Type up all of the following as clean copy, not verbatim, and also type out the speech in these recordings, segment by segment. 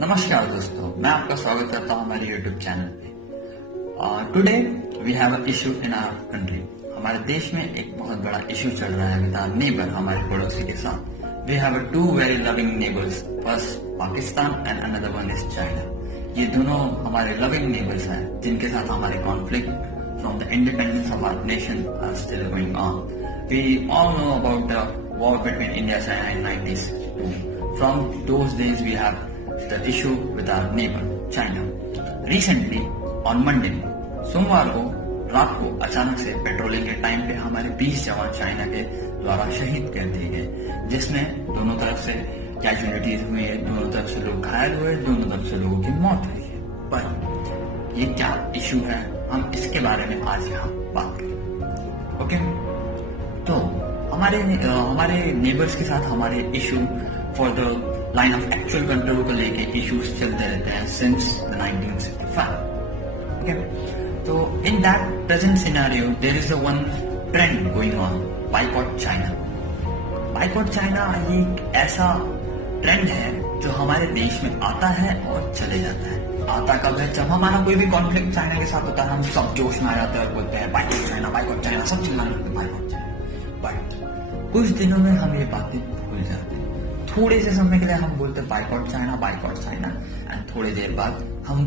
नमस्कार दोस्तों, मैं आपका स्वागत करता हूं हमारे YouTube चैनल पे। Today we have a issue in our country. हमारे देश में एक बहुत बड़ा इशू चल रहा है विद आवर नेबर, हमारे पड़ोसी के साथ। We have two very loving neighbours, first Pakistan and another one is China. ये दोनों हमारे लविंग नेबर्स हैं जिनके साथ हमारे conflict from the independence of our nation are still going on. We all know about the war between India China in 1962। From those days we have the issue with our neighbor China. Recently on Monday, सोमवार को रात को अचानक से patrolling के time पे हमारे 20 जवान चाइना के द्वारा शहीद कर दिए गए, जिसमें दोनों तरफ से कैजुअलिटीज हुई है, दोनों तरफ से लोग घायल हुए, दोनों तरफ से लोगों की मौत हुई है। पर ये क्या इशू है, हम इसके बारे में आज यहाँ बात करें। ओके, तो हमारे नेबर्स के साथ हमारे issue for the line of actual control को लेके इश्यूज चलते रहते हैं सिंस 1965। ओके, तो in that present scenario there is a one trend going on, boycott China. Boycott China ये एक ऐसा ट्रेंड है जो हमारे देश में आता है और चले जाता है। आता कब है? जब हमारा कोई भी कॉन्फ्लिक्ट चाइना के साथ होता है, हम सब जोश में आ जाते हैं और बोलते हैं बाइकॉट चाइना, सब चिल्लाने लगते हैं बाइकॉट चाइना। बट कुछ दिनों में हम ये बातें भूल जाते हैं। थोड़े से समय के लिए हम बोलते हैं बाइकॉट चाइना एंड थोड़ी देर बाद हम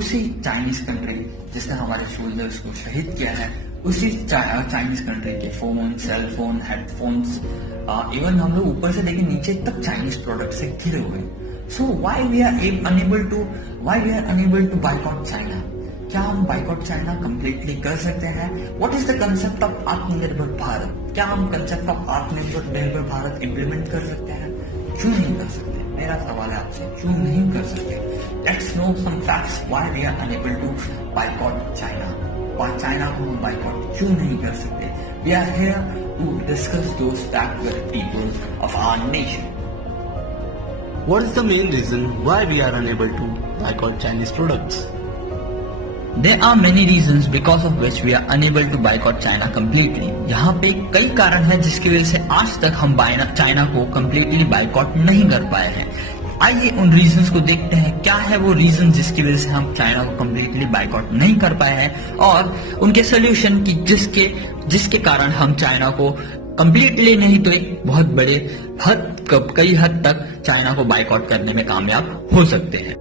उसी चाइनीज कंट्री जिसने हमारे सोल्जर्स को शहीद किया है, उसी चाइनीज कंट्री के phone, cell phone, headphones, even हम लोग ऊपर से लेकर नीचे तक चाइनीज प्रोडक्ट से घिरे हुए। So why we are unable to boycott China? क्या हम बाइकॉट चाइना कंप्लीटली कर सकते हैं? What is the concept of Atmanirbhar Bharat? क्या हम concept of Atmanirbhar Bharat implement कर सकते हैं? क्यों नहीं कर सकते? मेरा सवाल है आपसे, क्यों नहीं कर सकते? Let's know some facts why we are unable to boycott China. और चाइना को हम बाइकॉट क्यों नहीं कर सकते? We are here to discuss those facts with people of our nation. What is the main reason why we are unable to boycott Chinese products? There are many reasons because of which we are unable to boycott China completely. यहाँ पे कई कारण हैं जिसकी वजह से आज तक हम चाइना को completely boycott नहीं कर पाए हैं। आइए उन रीजंस को देखते हैं, क्या है वो रीजन जिसकी वजह से हम चाइना को completely boycott नहीं कर पाए हैं, और उनके सोल्यूशन की जिसके कारण हम चाइना को कंप्लीटली नहीं तो एक बहुत बड़े कई हद तक चाइना को बाइकआउट करने में कामयाब हो सकते हैं।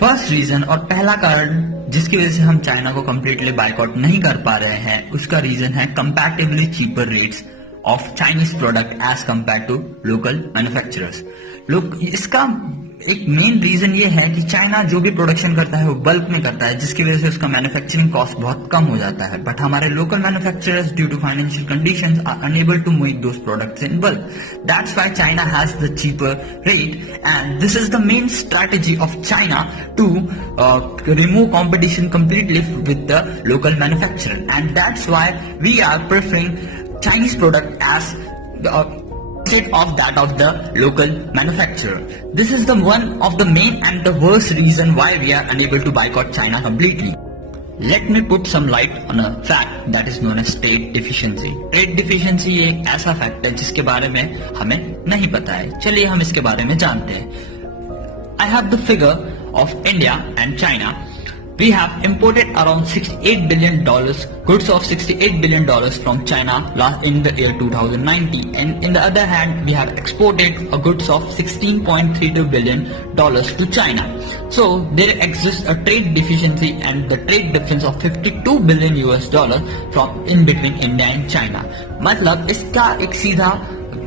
फर्स्ट रीजन और पहला कारण जिसकी वजह से हम चाइना को कंप्लीटली बाइकआउट नहीं कर पा रहे हैं, उसका रीजन है comparatively cheaper rates of Chinese product as compare to local manufacturers. इसका एक मेन रीजन ये है कि चाइना जो भी प्रोडक्शन करता है वो बल्क में करता है, जिसकी वजह से उसका मैन्युफैक्चरिंग कॉस्ट बहुत कम हो जाता है। बट हमारे local manufacturers due to financial conditions are unable to make those products in bulk. That's why China has the cheaper rate, and this is the main strategy of China to remove competition completely with the local manufacturer, and that's why we are preferring Chinese product as instead of that of the local manufacturer. This is the one of the main and the worst reason why we are unable to boycott China completely. Let me put some light on a fact that is known as trade deficiency. Trade deficiency एक ऐसा fact है जिसके बारे में हमें नहीं पता है। चलिए हम इसके बारे में जानते हैं। I have the figure of India and China. We have imported around $68 billion, goods of $68 billion from China in the year 2019. And in the other hand, we have exported goods of $16.32 billion to China. So there exists a trade deficiency and the trade difference of $52 billion from in between India and China. मतलब इसका एक सीधा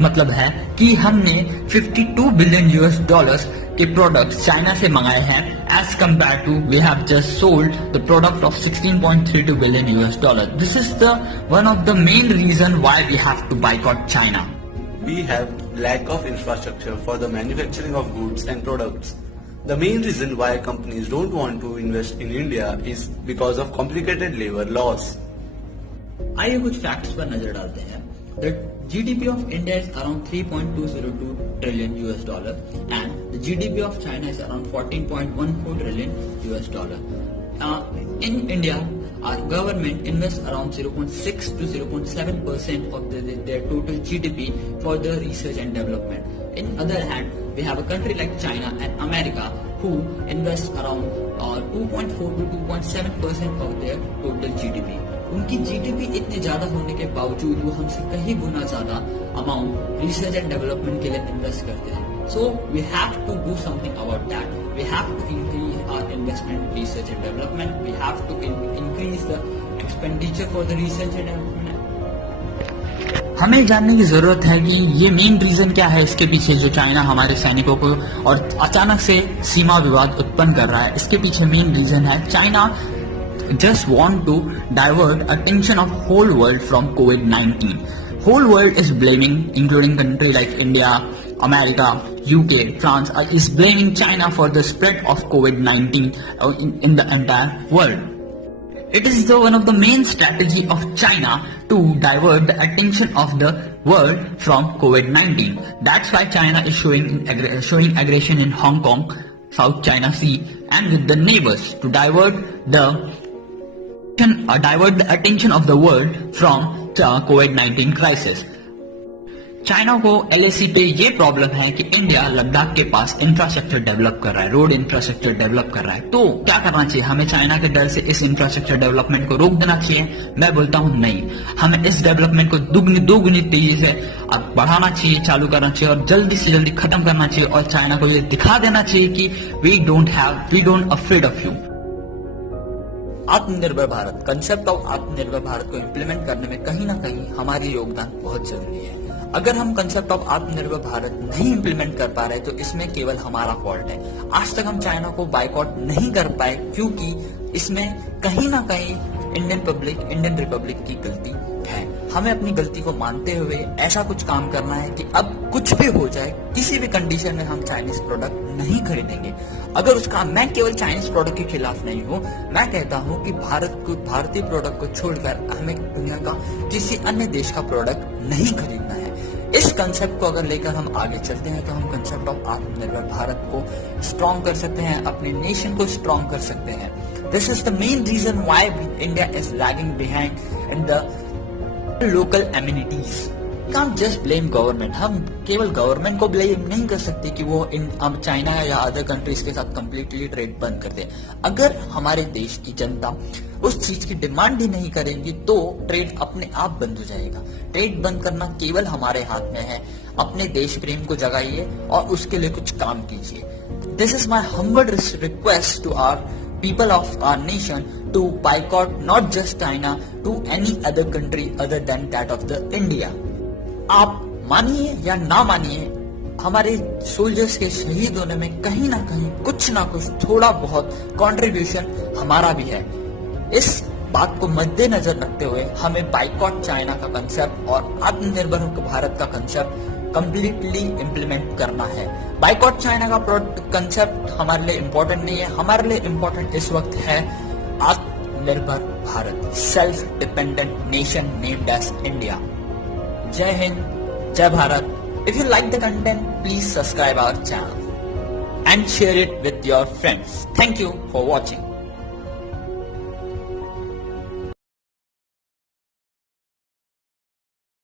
मतलब है कि हमने 52 billion US dollars के products China से मंगाए हैं, as compare to we have just sold the product of 16.32 billion US dollar. This is the one of the main reason why we have to boycott China. We have lack of infrastructure for the manufacturing of goods and products. The main reason why companies don't want to invest in India is because of complicated labor laws. आइए कुछ facts पर नजर डालते हैं। The GDP of India is around 3.202 trillion US dollar, and the GDP of China is around 14.14 trillion US dollar. In India, our government invests around 0.6 to 0.7% of their total GDP for the research and development. In other hand, we have a country like China and America who invest around 2.4 to 2.7% of their total GDP. उनकी GDP इतने ज्यादा होने के बावजूद वो हमसे कहीं गुना ज्यादा अमाउंट रिसर्च एंड डेवलपमेंट के लिए इन्वेस्ट करते हैं. So we have to do something about that. We have to increase our investment in research and development. We have to increase the expenditure for the research and development. हमें जानने की जरूरत है कि ये मेन रीजन क्या है इसके पीछे जो चाइना हमारे सैनिकों को और अचानक से सीमा विवाद उत्पन्न कर रहा है. इसके पीछे मेन रीजन है China just want to divert attention of whole world from COVID-19. Whole world is blaming, including countries like India, America, UK, France, is blaming China for the spread of COVID-19 in the entire world. It is one of the main strategy of China to divert the attention of the world from COVID-19. That's why China is showing aggression in Hong Kong, South China Sea, and with the neighbors to divert the attention of the world from the COVID-19 crisis. China को LAC पे ये problem है कि India Ladakh के पास infrastructure develop कर रहा है, road infrastructure develop कर रहा है. तो क्या करना चाहिए? हमें चाइना के डर से इस इंफ्रास्ट्रक्चर डेवलपमेंट को रोक देना चाहिए? मैं बोलता हूँ नहीं, हमें इस डेवलपमेंट को दोगुनी तेजी से अब बढ़ाना चाहिए, चालू करना चाहिए और जल्दी से जल्दी खत्म करना चाहिए और चाइना को ये दिखा देना चाहिए कि we don't afraid of you. Atmanirbhar Bharat, concept of Atmanirbhar Bharat को इम्प्लीमेंट करने में कहीं ना कहीं हमारी योगदान बहुत जरूरी है. अगर हम कंसेप्ट ऑफ आत्मनिर्भर भारत नहीं इम्प्लीमेंट कर पा रहे तो इसमें केवल हमारा फॉल्ट है. आज तक हम चाइना को बाइकआउट नहीं कर पाए क्योंकि इसमें कहीं ना कहीं इंडियन रिपब्लिक की गलती है. हमें अपनी गलती को मानते हुए ऐसा कुछ काम करना है कि अब कुछ भी हो जाए, किसी भी कंडीशन में हम चाइनीज प्रोडक्ट नहीं खरीदेंगे. अगर उसका, मैं केवल चाइनीज प्रोडक्ट के खिलाफ नहीं हूँ, मैं कहता हूँ कि भारतीय प्रोडक्ट को छोड़कर हमें दुनिया का किसी अन्य देश का प्रोडक्ट नहीं खरीदना है. इस कंसेप्ट को अगर लेकर हम आगे चलते हैं तो हम कंसेप्ट ऑफ आत्मनिर्भर भारत को स्ट्रॉन्ग कर सकते हैं, अपने नेशन को स्ट्रॉन्ग कर सकते हैं. This is the main reason why India is lagging behind in the local amenities. can't just blame government. हम केवल गवर्नमेंट को ब्लेम नहीं कर सकते कि वो अब चाइना या अदर कंट्रीज के साथ कम्प्लीटली ट्रेड बंद कर दे. अगर हमारे देश की जनता उस चीज की डिमांड ही नहीं करेंगी तो ट्रेड अपने आप बंद हो जाएगा. ट्रेड बंद करना केवल हमारे हाथ में है. अपने देश प्रेम को जगाइए और उसके लिए कुछ काम कीजिए. This is my humble request to our people of our nation to boycott not just China to any other country other than that of the India. आप मानिए या ना मानिए, हमारे सोल्जर्स के शहीद होने में कहीं ना कुछ थोड़ा बहुत कंट्रीब्यूशन हमारा भी है. इस बात को मद्देनजर रखते हुए हमें बाइकॉट चाइना का कंसेप्ट और आत्मनिर्भर भारत का कंसेप्ट कंप्लीटली इम्प्लीमेंट करना है. बाइकॉट चाइना का कंसेप्ट हमारे लिए इम्पोर्टेंट नहीं है. हमारे लिए इम्पोर्टेंट इस वक्त है Atmanirbhar Bharat, self dependent nation named as India. जय हिंद, जय Bharat. If you like the content please subscribe our channel and share it with your friends. Thank you for watching.